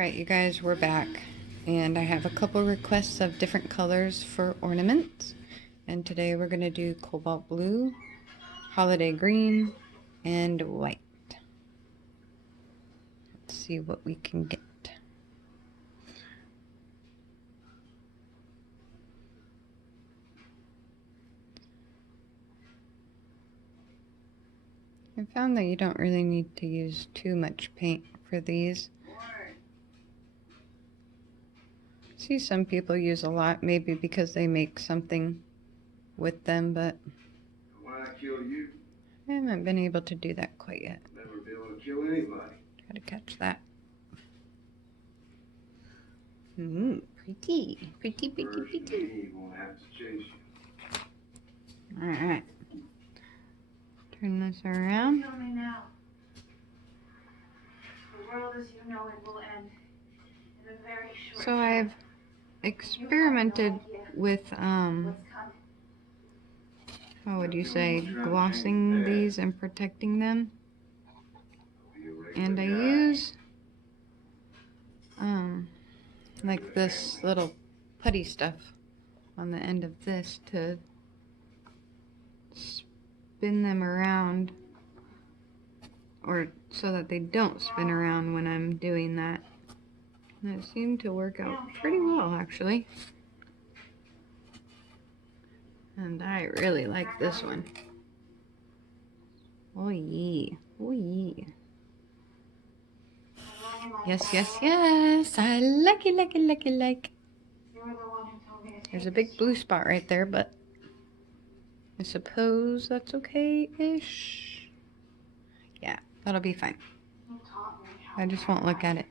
Alright, you guys, we're back. And I have a couple requests of different colors for ornaments. And today we're going to do cobalt blue, holiday green, and white. Let's see what we can get. I found that you don't really need to use too much paint for these. See, some people use a lot, maybe because they make something with them, but I haven't been able to do that quite yet. Never be able to kill anybody. Try to catch that. Pretty. He won't have to chase you. Alright. Turn this around. Tell me now. The world as you know it will end in a very short So I've experimented with, how would you say, glossing these and protecting them. And I use, like this little putty stuff on the end of this to spin them around, or so that they don't spin around when I'm doing that. And it seemed to work out pretty well, actually. And I really like this one. Oh yeah, oh yeah. Yes, yes, yes. I like it. There's a big blue spot right there, but I suppose that's okay-ish. Yeah, that'll be fine. I just won't look at it.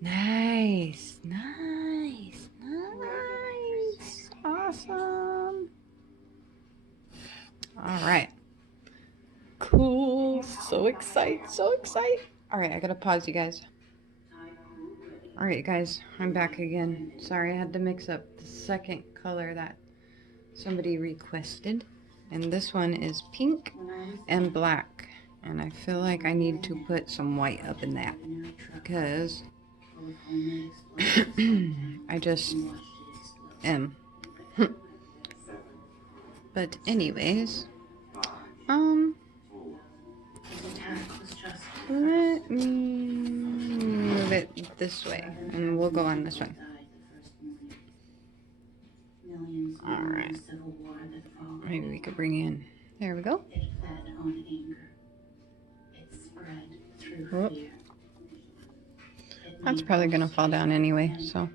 Nice. Awesome. Alright. Cool. So excited. Alright, I gotta pause, you guys. Alright, you guys, I'm back again. Sorry, I had to mix up the second color that somebody requested. And this one is pink and black. And I feel like I need to put some white up in that, because I just am. But anyways, let me move it this way, and we'll go on this one. Alright. Maybe we could bring in. There we go. Whoop. That's probably going to fall down anyway, so.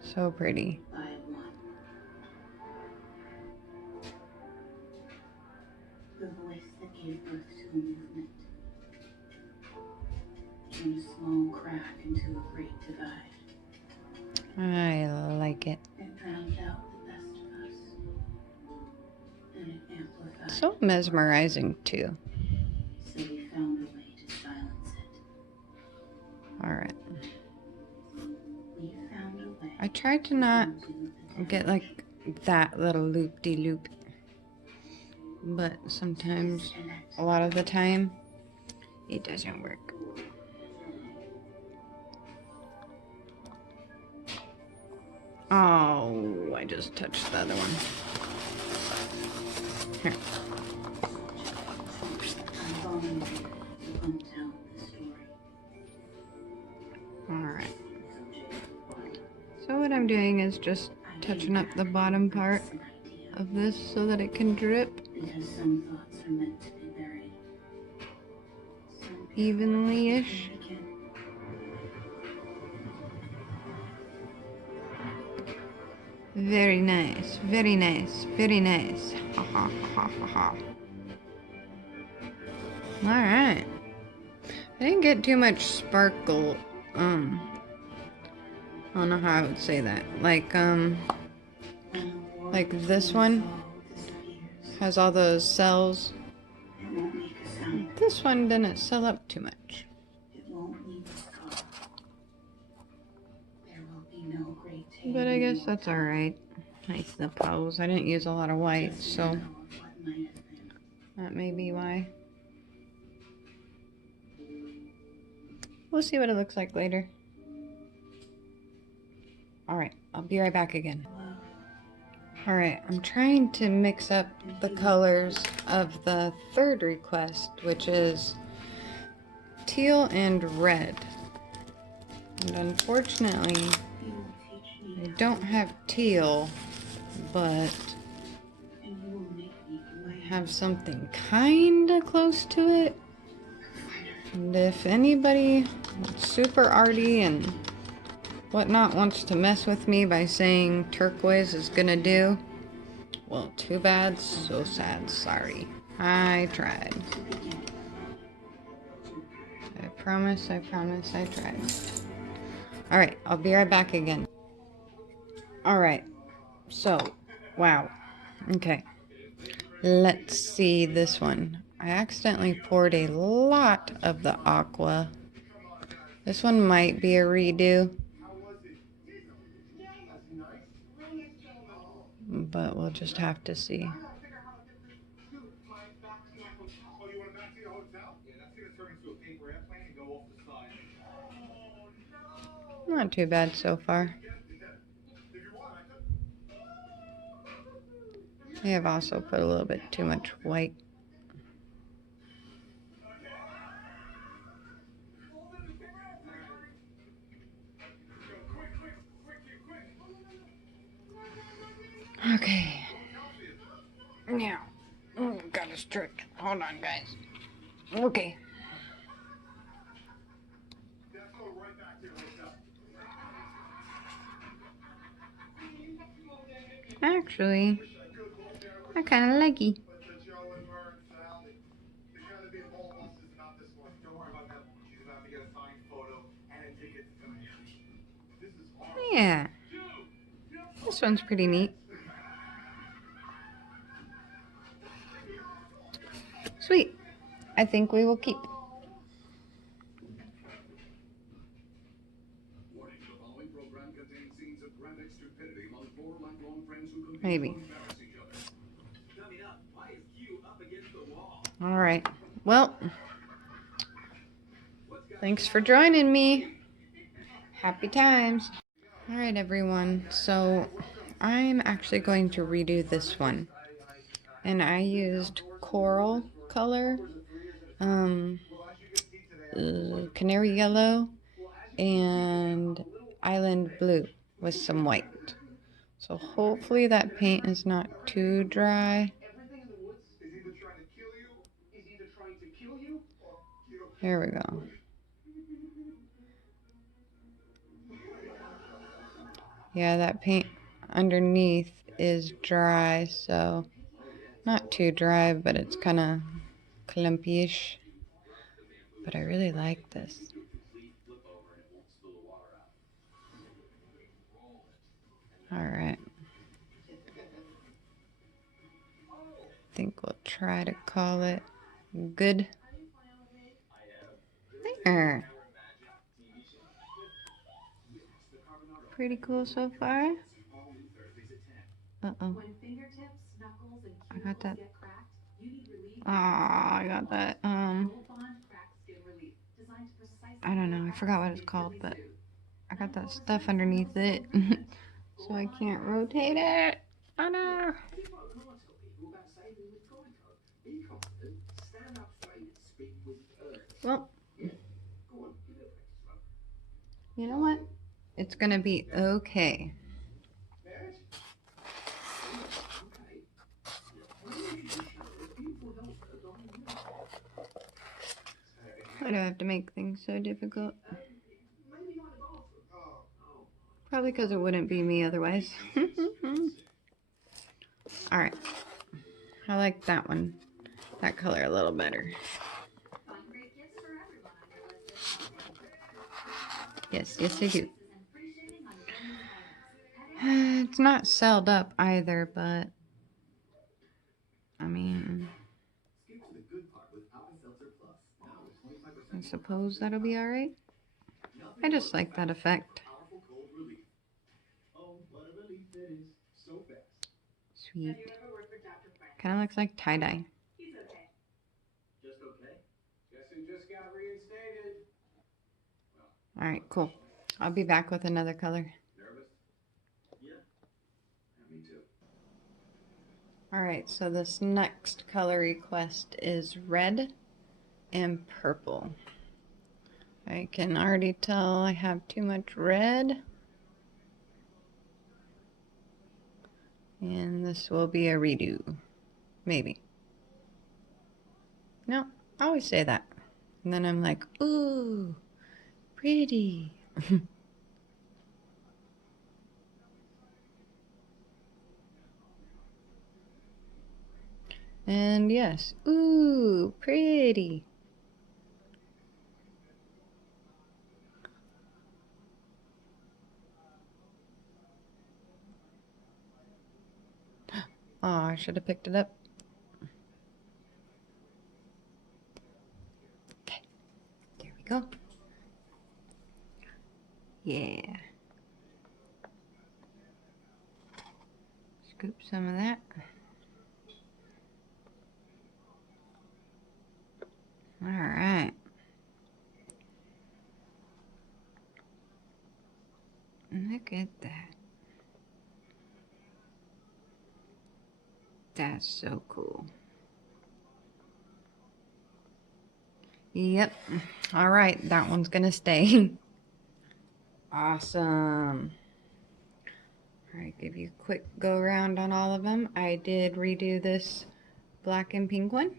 So pretty. The voice that gave birth to a movement turned a small crack into a great divide. I like it. It drowned out the best of us, and it amplified. So mesmerizing too. So we found a way to silence it. Alright. We found a way. I tried to not get like that little loop-de-loop. But sometimes, a lot of the time, it doesn't work. Oh, I just touched the other one. Here. Alright. So what I'm doing is just touching up the bottom part of this so that it can drip Because some thoughts are meant to be buried. evenly-ish. Very nice. Ha ha ha ha ha. Alright. I didn't get too much sparkle. I don't know how I would say that. Like this one has all those cells. This one didn't sell up too much. But I guess that's alright. I suppose. I didn't use a lot of white, so Might have been. That may be why. We'll see what it looks like later. Alright, I'll be right back again. Alright, I'm trying to mix up the colors of the third request, which is teal and red. And unfortunately, You will teach me I how don't to have teal, but live, and you will make me who I I am. have something kinda close to it. And if anybody super arty and whatnot wants to mess with me by saying turquoise is gonna do, well, too bad, so sad, sorry. I tried. To begin. I promise I tried. Alright, I'll be right back again. Alright, so, wow. Okay. Let's see this one. I accidentally poured a lot of the aqua. This one might be a redo, but we'll just have to see. Not too bad so far. I have also put a little bit too much white. Okay. Now, oh, got a trick. Hold on, guys. Okay. Actually, I kind of like it. Yeah. This one's pretty neat. Sweet. I think we will keep. Maybe. Alright. Well, thanks for joining me. Happy times. Alright, everyone. So, I'm actually going to redo this one. And I used coral color, canary yellow, and island blue with some white. So hopefully that paint is not too dry. There we go. Yeah, that paint underneath is dry, so not too dry, but it's kind of clumpy-ish. But I really like this. Alright. I think we'll try to call it good. There. Pretty cool so far. Uh-oh. I got that. Ah, I got that. I don't know. I forgot what it's called, but I got that stuff underneath it. So I can't rotate it. Oh no. Well, you know what? It's gonna be okay. Why do I have to make things so difficult? Probably because it wouldn't be me otherwise. Alright. I like that one. That color a little better. Yes, yes I do. It's not celled up either, but I mean, I suppose that'll be alright. I just like that effect. Sweet. Kind of looks like tie-dye. He's okay. Just okay? Guess who just got reinstated? Alright, cool. I'll be back with another color. Nervous? Yeah. Me too. Alright, so this next color request is red and purple. I can already tell I have too much red. And this will be a redo. Maybe. No, I always say that. And then I'm like, ooh, pretty. And yes, ooh, pretty. Oh, I should have picked it up. Okay, there we go. Yeah. Scoop some of that. All right. Look at that. That's so cool. Yep. All right, that one's gonna stay. Awesome. All right, give you a quick go around on all of them. I did redo this black and pink one.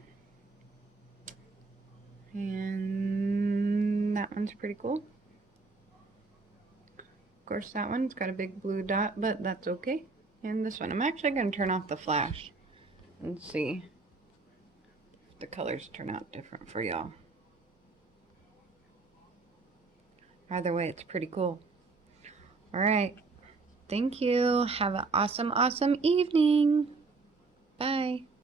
And that one's pretty cool. Of course, that one's got a big blue dot, but that's okay. And this one, I'm actually going to turn off the flash and see if the colors turn out different for y'all. Either way, it's pretty cool. All right. Thank you. Have an awesome, awesome evening. Bye.